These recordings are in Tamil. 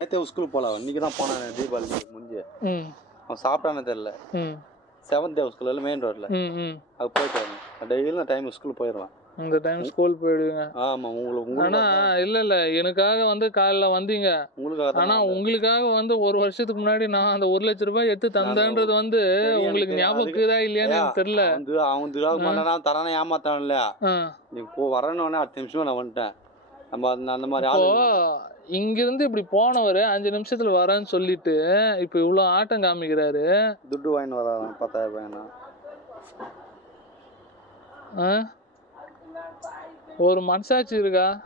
நேற்றே ஸ்கூலுக்கு போகலாம் இன்னைக்கு தான் போனான் தீபாவளி முடிஞ்சு. அவன் சாப்பிட்டானே தெரில ம். செவன்த் டே ஸ்கூலில் மெயின் ம் அது போயிட்டு வரணும். டெய்லியும் நான் டைம் ஸ்கூலுக்கு போயிடுவேன். இந்த டைம் ஸ்கூல் போயிடுவீங்க. ஆமாம் உங்களுக்கு ஆனா உங்களுக்கு இல்ல இல்ல. எனக்காக வந்து காலைல வந்தீங்க. உங்களுக்காக தான் ஆனா உங்களுக்காக வந்து ஒரு வருஷத்துக்கு முன்னாடி நான் அந்த ஒரு லட்ச ரூபாய் எடுத்து தந்தேன்றது வந்து உங்களுக்கு. ஞாபகம் இருக்குதா இல்லையான்னு எனக்கு தெரியல. வந்து அவன் துராக பண்ணனா தரானே ஏமாத்தான இல்லையா. நீ போ வரணுன்னே அடுத்த நிமிஷம் நான் வந்துட்டேன். நம்ம அந்த மாதிரி ஆளு இங்கிருந்து இப்படி போனவர் அஞ்சு நிமிஷத்துல வரேன்னு சொல்லிட்டு இப்போ இவ்வளவு ஆட்டம் காமிக்கிறாரு. துட்டு வாங்கிட்டு வரான் பத்தாயிரம் ரூபாய்னா ஆ? ஒரு மனசாட்சி இருக்கா?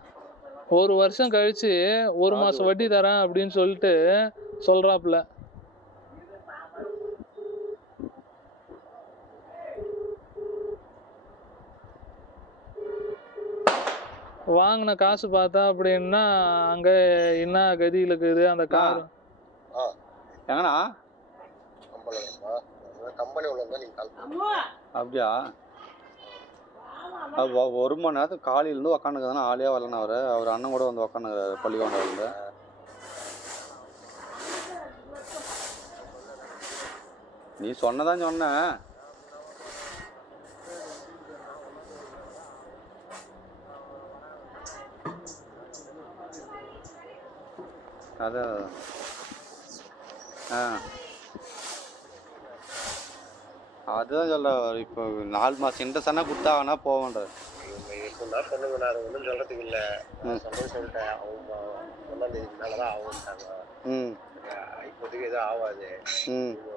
ஒரு வருஷம் கழிச்சு ஒரு மாசம் வட்டி தரேன் அப்படின்னு சொல்லிட்டு சொல்றாப்புல. வாங்கின காசு பார்த்தா அப்படின்னா அங்க என்ன கதியில் இருக்குது? அந்த கார். எங்கண்ணா? கம்பெனி அப்படியா? ஒரு மணி நேரத்துக்கு காலையிலேருந்து உக்காந்துக்கிறதுனா ஆளே வரலண்ணா அவர். அவர் அண்ணன் கூட வந்து உக்காந்துக்கிறாரு பள்ளிக்கொண்டாவில் நீ சொன்னதான் சொன்னேன். அதான் ஆ. அதுதான் சொல்ல இப்போ நாலு மாதம் இன்ட்ரெஸ்ட் ஆனால் கொடுத்தா வேணா போவேன்றார் இவங்க எப்படின்னா பண்ணுங்க நான் ஒன்றும் சொல்றதுக்கு இல்லை. சம்பளம் சொல்லிட்டேன். அவங்க ஒன்றாம் தேதி மேலதான் ஆகும்ட்டாங்க ம். இப்போதைக்கு எதுவும் ஆகாது.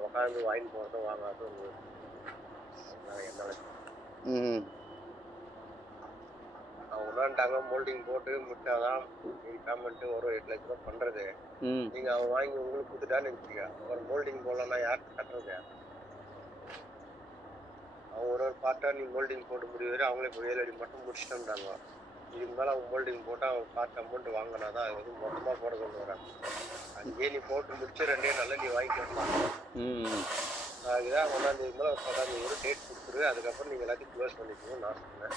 உட்காந்து வாங்கி போகிறதும் வாங்காதும் நான் என்னால் ம். அவங்க விளாண்டாங்க மோல்டிங் போட்டு முட்டாதான் பேமெண்ட்டு ஒரு எட்டு லட்ச ரூபா பண்ணுறது ம். நீங்கள் அவன் வாங்கி உங்களுக்கு கொடுத்துட்டான்னு நினச்சிக்க அவர் மோல்டிங் போடலன்னா யாருக்கு கட்டுறது? அவங்க ஒரு ஒரு பார்ட்டாக நீ மோல்டிங் போட்டு முடிவு அவங்களே இப்போ ஏழு அடி மட்டும் முடிச்சிட்டோம்டாங்க இதுக்கு மேலே அவங்க மோல்டிங் போட்டால் அவங்க பார்ட் அமௌண்ட் வாங்கினா தான் அது வந்து மொத்தமாக போட கொண்டு வராங்க அங்கேயே நீ போட்டு முடிச்சு ரெண்டே நாளில் நீ வாங்கிக்கலாம் ம் அதுதான் ஒன்றாம் தேதி மேலே பத்தாம் தேதி ஒரு டேட் கொடுத்துரு. அதுக்கப்புறம் நீங்கள் எல்லாத்தையும் க்ளோஸ் பண்ணிக்கணும்னு நான் சொன்னேன்.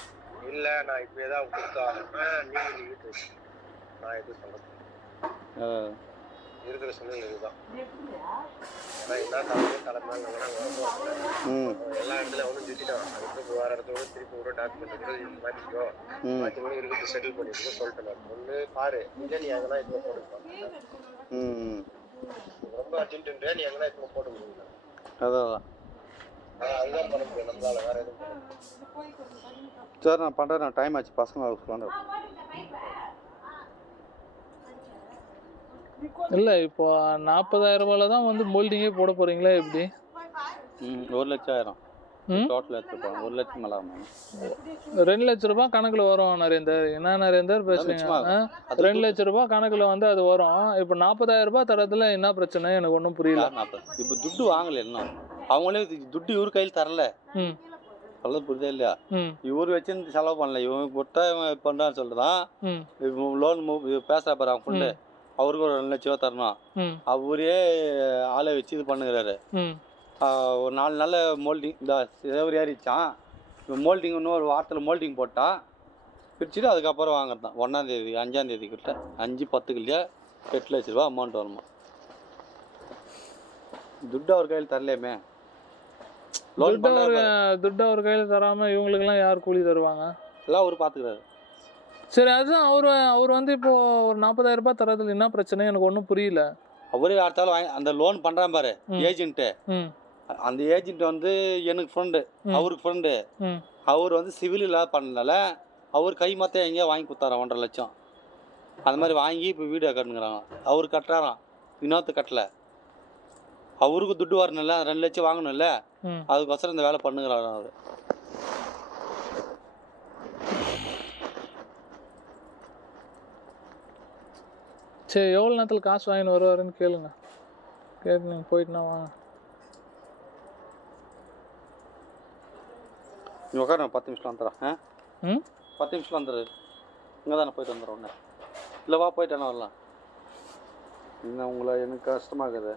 இல்லை நான் இப்போ ஏதாவது கொடுத்தாங்கன்னா நீங்கள் வீட்டு வச்சு. நான் எதுவும் சொல்கிறேன் ஆ. இருக்கிற சூழ்நிலை இதுதான். ஏன்னா என்ன தலைமை தலைமை ம். எல்லா இடத்துல அவனும் திட்டான் அதுக்கு வேற இடத்துல திருப்பி கூட டாக்குமெண்ட் கூட இது மாற்றிக்கோ ம். மாற்றி கூட இருக்கிறது செட்டில் பண்ணிக்கோ சொல்லிட்டு நான். ஒன்று பாரு இல்லை நீ எங்கன்னா இதுல போட்டுக்கலாம் ம் ரொம்ப அர்ஜென்ட்டுன்றே நீ எங்கன்னா இதுல போட்டு முடியும் அதான். சரி நான் பண்ணுறேன் நான் டைம் ஆச்சு பசங்க வந்து இல்ல இப்போ நாற்பதாயிரம் ரூபாயில தான் வந்து மோல்டிங்கே போட போறீங்களா எப்படி ம் ஒரு லட்சம் ஆயிரம்? டோட்டல் எடுத்துப்போம் ஒரு லட்சம் மேலே ரெண்டு லட்ச ரூபாய் கணக்குல வரும் நரேந்தர். என்ன நரேந்தர் பேசுறீங்க? ரெண்டு லட்ச ரூபாய் கணக்குல வந்து அது வரும். இப்போ நாற்பதாயிரம் ரூபாய் தரதுல என்ன பிரச்சனை? எனக்கு ஒன்றும் புரியல. இப்போ துட்டு வாங்கல இன்னும் அவங்களே துட்டு இவர் கையில் தரல. சொல்றது புரியுதா இல்லையா? இவர் வச்சிருந்து செலவு பண்ணல. இவன் கொடுத்தா இவன் பண்ணுறான்னு சொல்லிட்டு ம். தான் லோன் பேசுகிறா பாரு அவன் ஃப்ரெண்டு அவருக்கு ஒரு ரெண்டு லட்ச ரூபா தரணும். அவரே ஆளை வச்சு இது பண்ணுகிறாரு. ஒரு நாலு நாளில் மோல்டிங் இந்த சேவர் ஏறிச்சான். மோல்டிங் இன்னும் ஒரு வாரத்தில் மோல்டிங் போட்டான். பிரிச்சுட்டு அதுக்கப்புறம் வாங்குறது தான் ஒன்றாந்தேதி அஞ்சாந்தேதி கிட்ட. அஞ்சு பத்துக்கு இல்லையா எட்டு லட்ச ரூபா அமௌண்ட் வருமா? துட்டு அவர் கையில் தரலையுமே. லோன் துட்டு அவர் துட்டு அவர் கையில தராம இவங்களுக்கெல்லாம் யார் கூலி தருவாங்க? எல்லாம் அவர் பார்த்துக்கிறாரு சரி அதுதான் அவர் அவர் வந்து இப்போ ஒரு நாற்பதாயிரம் ரூபாய் தரதுல என்ன பிரச்சனை? எனக்கு ஒன்றும் புரியல. அவரே அடுத்தாலும் வாங்கி அந்த லோன் பண்ணுறான் பாரு. ஏஜென்ட்டு அந்த ஏஜென்ட் வந்து எனக்கு ஃப்ரெண்டு. அவருக்கு ஃப்ரெண்டு அவர் வந்து சிவிலில் பண்ணனால அவர் கை மத்த எங்கேயோ வாங்கி கொடுத்தாராம் ஒன்றரை லட்சம். அந்த மாதிரி வாங்கி இப்போ வீடியோ கட்டுங்கிறாங்க அவர் கட்டுறாராம். இன்னொருத்த கட்டல. அவருக்கு துட்டு வரணும்ல ரெண்டு லட்சம் வாங்கணும்ல. அதுக்கோசரம் இந்த வேலை பண்ணுங்கிறாராம் அவர். சரி எவ்வளோ நேரத்தில் காசு வாங்கின்னு வருவாருன்னு கேளுங்க. கேட்டு நீங்கள் போயிட்டுனா வாங்க. நீ உட்கார நான் பத்து நிமிஷம் வந்துடுறேன். ஆ? ம்? பத்து நிமிஷம் வந்துடு இங்கே தானே போயிட்டு வந்துடுறேன் உடனே இல்லை வா போயிட்டானே வரலாம். இன்னும் உங்களை எனக்கு கஷ்டமாக இருக்குது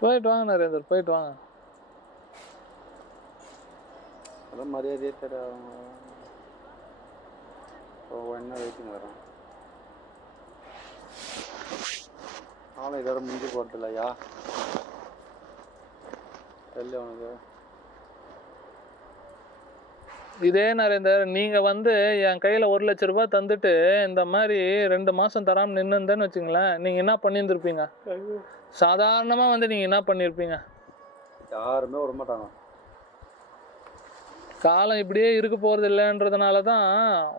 போயிட்டு வாங்க நரேந்தர் போயிட்டு வாங்க. அதான் மரியாதையே தர என்ன வெயிட்டிங் வரேன் காலம் இதோட முடிஞ்சு போகிறது ஐயா தெரியல உனக்கு. இதே நரேந்தர் நீங்க வந்து என் கையில ஒரு லட்ச ரூபாய் தந்துட்டு இந்த மாதிரி ரெண்டு மாசம் தராம நின்று இருந்தேன்னு வச்சுங்களேன் நீங்க என்ன பண்ணியிருந்திருப்பீங்க சாதாரணமா வந்து நீங்க என்ன பண்ணியிருப்பீங்க யாருமே விட மாட்டாங்க காலம் இப்படியே இருக்க போறது இல்லைன்றதுனால தான்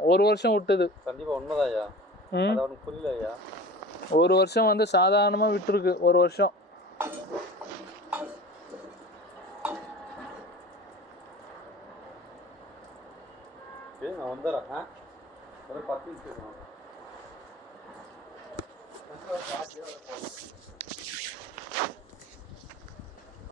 ஒரு வருஷம் விட்டுது. கண்டிப்பாக உண்மைதான் ஐயா ம். அது அவனுக்கு புரியல ஐயா ஒரு வருஷம் வந்து சாதாரணமா விட்டுருக்கு ஒரு வருஷம். சரி நான் வந்துடுறேன். ஆ? ஒரு பத்து நிமிஷம் இருக்கணும்.